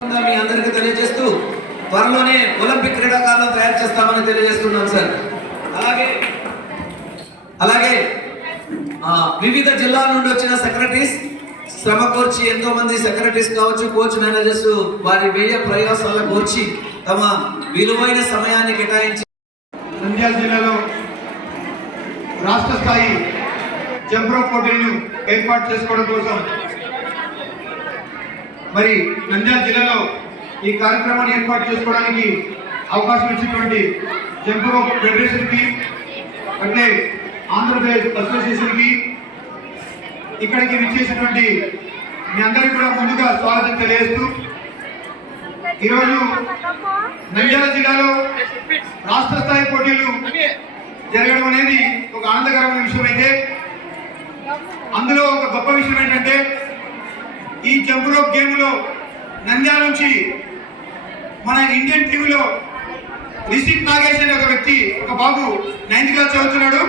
మీ అందరికీ తెలియజేస్తూ త్వరలోనే ఒలింపిక్ క్రీడాకారులను తయారు చేస్తామని తెలియజేస్తున్నాను సార్. అలాగే వివిధ జిల్లాల నుండి వచ్చిన సెక్రటరీస్ శ్రమ కోర్చి ఎంతో మంది సెక్రటరీస్ కావచ్చు, కోచ్ మేనేజర్స్ వారి వ్యయ ప్రయాసాల కోర్చి తమ విలువైన సమయాన్ని కేటాయించి నంద్యాల జిల్లాలో రాష్ట్ర స్థాయి జంప్ రోప్ పోటీలను ఏర్పాటు చేసుకోవడం కోసం మరి నంద్యాల జిల్లాలో ఈ కార్యక్రమాన్ని ఏర్పాటు చేసుకోవడానికి అవకాశం ఇచ్చినటువంటి జంప్ రోప్ ఫెడరేషన్కి, అంటే ఆంధ్రప్రదేశ్ అసోసియేషన్కి, ఇక్కడికి విచ్చేసినటువంటి మీ అందరికీ కూడా ముందుగా స్వాగతం తెలియజేస్తూ, ఈరోజు నంద్యాల జిల్లాలో రాష్ట్ర స్థాయి పోటీలు జరగడం అనేది ఒక ఆనందకరమైన విషయం అయితే, అందులో ఒక గొప్ప విషయం ఏంటంటే ఈ జంప్ రోప్ గేమ్లో నంద్యాల నుంచి మన ఇండియన్ టీవీలో రిషిక్ నాగేష్ అనే ఒక వ్యక్తి, ఒక బాబు 9th క్లాస్ చదువుతున్నాడు.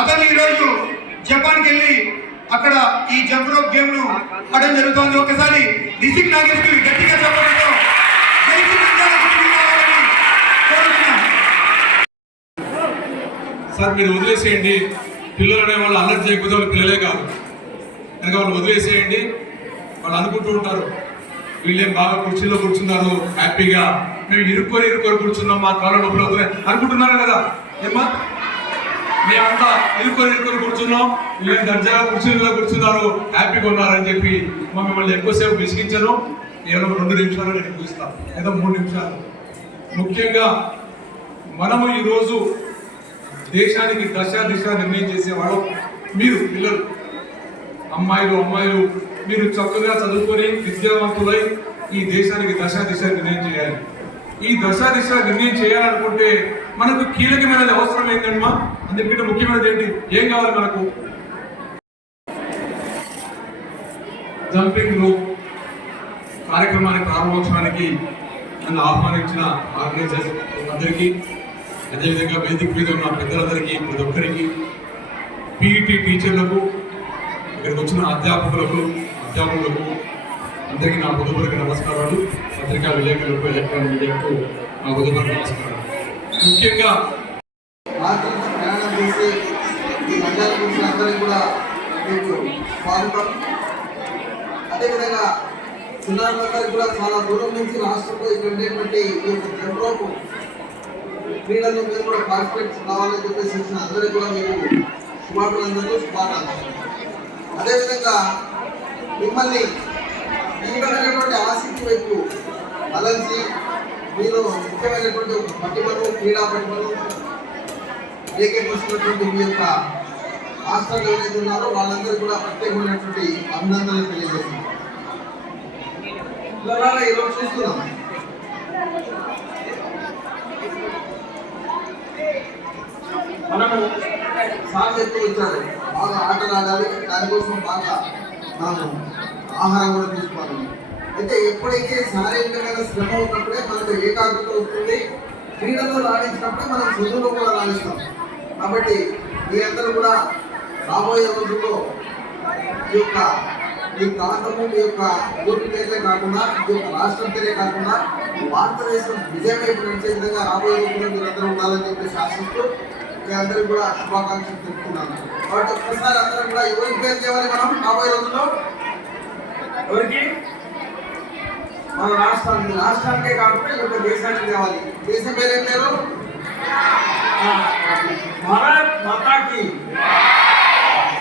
అతను ఈరోజు జపాన్కి వెళ్ళి అక్కడ ఈ జంప్ రోప్ గేమ్ను ఆడడం జరుగుతోంది. ఒకసారి రిషిక్ నాగేష్కి గట్టిగా చెప్పడంతో సార్ మీరు వదిలేసేయండి, పిల్లలు అనే వాళ్ళు అల్లరి చేయకపోతే వాళ్ళు పిల్లలే కాదు కనుక వాళ్ళు వదిలేసేయండి. వాళ్ళు అనుకుంటూ ఉంటారు వీళ్ళేం బాగా కుర్చీలో కూర్చున్నారు హ్యాపీగా, మేము ఇరుక్కొని కూర్చున్నాం మా కాళ్ళ నొప్పులు అవుతున్నాయి అనుకుంటున్నారు కదా. ఏమా మేమంతా ఇరుక్కొని కూర్చున్నాం, వీళ్ళేం దర్జాగా కుర్చీలో కూర్చున్నారు హ్యాపీగా ఉన్నారని చెప్పి మిమ్మల్ని ఎక్కువసేపు విసిగించను. కేవలం 2 నిమిషాలు నేను చూస్తాను, లేదా 3 నిమిషాలు. ముఖ్యంగా మనము ఈరోజు దేశానికి దశ దిశ నిర్ణయం చేసేవాడు మీరు పిల్లలు, అమ్మాయిలు మీరు చక్కగా చదువుకొని విద్యావంతులై ఈ దేశానికి దశ దిశ నిర్ణయం చేయాలి. ఈ దశ దిశ నిర్ణయం చేయాలనుకుంటే మనకు కీలకమైనది అవసరం ఏంటమ్మా, అందుకంటే ముఖ్యమైనది ఏంటి, ఏం కావాలి మనకు? జంపింగ్ రోప్ కార్యక్రమానికి ప్రారంభోత్సవానికి నన్ను ఆహ్వానించిన ఆర్గనైజర్స్ అందరికీ, అదేవిధంగా వేదిక మీద ఉన్న పెద్దలందరికీ, ప్రతి ఒక్కరికి, పీఈటీ టీచర్లకు, ఇక్కడికి వచ్చిన అధ్యాపకులకు అందరికీ నా హృదయపూర్వక నమస్కారాలు. పత్రికా విలేకరులకు, ఎలక్ట్రానిక్ మీడియాకు నా హృదయపూర్వక నమస్కారాలు. ముఖ్యంగా ప్రయాణం చేసి ఈ నంద్యాల గురించి అందరికీ కూడా మీకు స్వాగతం. అదేవిధంగా చిన్నారులందరికీ కూడా చాలా దూరం నుంచి రాష్ట్రంలో ఇక్కడ ఉండేటువంటి ఈ యొక్క జంప్ రోప్ క్రీడల్లో మీరు కూడా పార్టిసిపేట్ కావాలని చెప్పేసి వచ్చిన అందరికీ కూడా మీకు శుభాకాంక్షలు. అదేవిధంగా మిమ్మల్ని ఈ విధమైనటువంటి ఆసక్తి వైపు అలసి మీరు ముఖ్యమైనటువంటి పట్టుబలు, క్రీడా పట్టుబలు ఏకీకరిస్తున్నటువంటి మీ యొక్క మాస్టర్లు ఎవరైతే ఉన్నారో వాళ్ళందరూ కూడా ప్రత్యేకమైనటువంటి అభినందనలు తెలియజేస్తున్నారు. ఈరోజు చూస్తున్నాం మనము సార్ చెప్తూ వచ్చాడు బాగా ఆటలు ఆడాలి, దానికోసం బాగా మనం ఆహారం కూడా తీసుకోవాలి. అయితే ఎప్పుడైతే శారీరకమైన శ్రమ ఉన్నప్పుడే మనకు ఏకాగ్రత వస్తుంది, క్రీడల్లో రాణించినప్పుడే మనం చదువులో కూడా రాణిస్తాం. కాబట్టి మీరందరూ కూడా రాబోయే రోజుల్లో ఈ ప్రాంతము, మీ యొక్క ఊరి పేర్లే కాకుండా, ఈ యొక్క రాష్ట్రం పేరే కాకుండా భారతదేశం విజయం వైపు నడిచే విధంగా రాబోయే రోజుల్లో మీరందరూ ఉండాలని చెప్పి ఆశిస్తూ మీ అందరూ కూడా శుభాకాంక్షలు తెలుపుతున్నాను. కాబట్టి ఒక్కసారి అందరం కూడా ఎవరికి పేరు చేయాలి మనం రాబోయే రోజుల్లో? ఎవరికి? మన రాష్ట్రానికే కాకుండా ఈ యొక్క దేశానికి తేవాలి. దేశం పేరేం పేరు? భారత్ మాతాకి.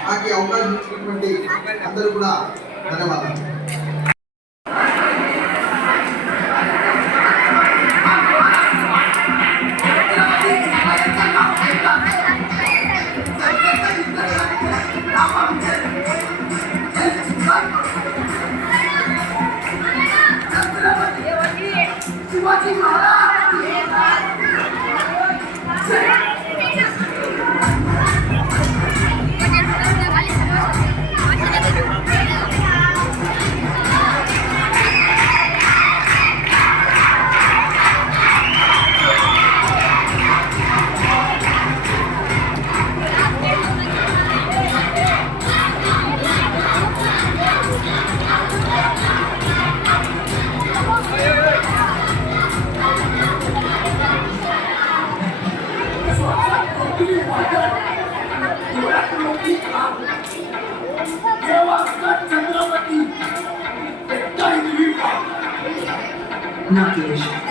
నాకు అవకాశం ఇచ్చినటువంటి అందరూ కూడా ధన్యవాదాలు. Nagesh.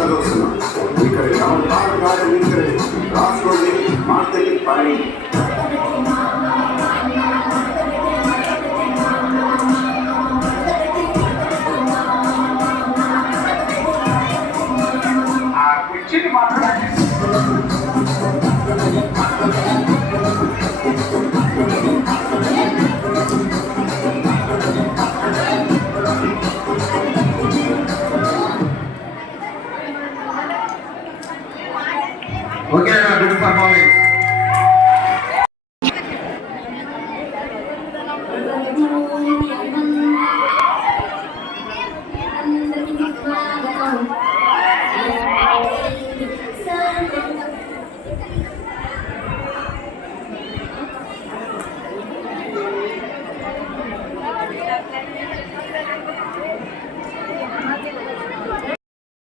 చదువుతున్నాం ఇక్కడ రాసుకోండి మార్కెటింగ్ పని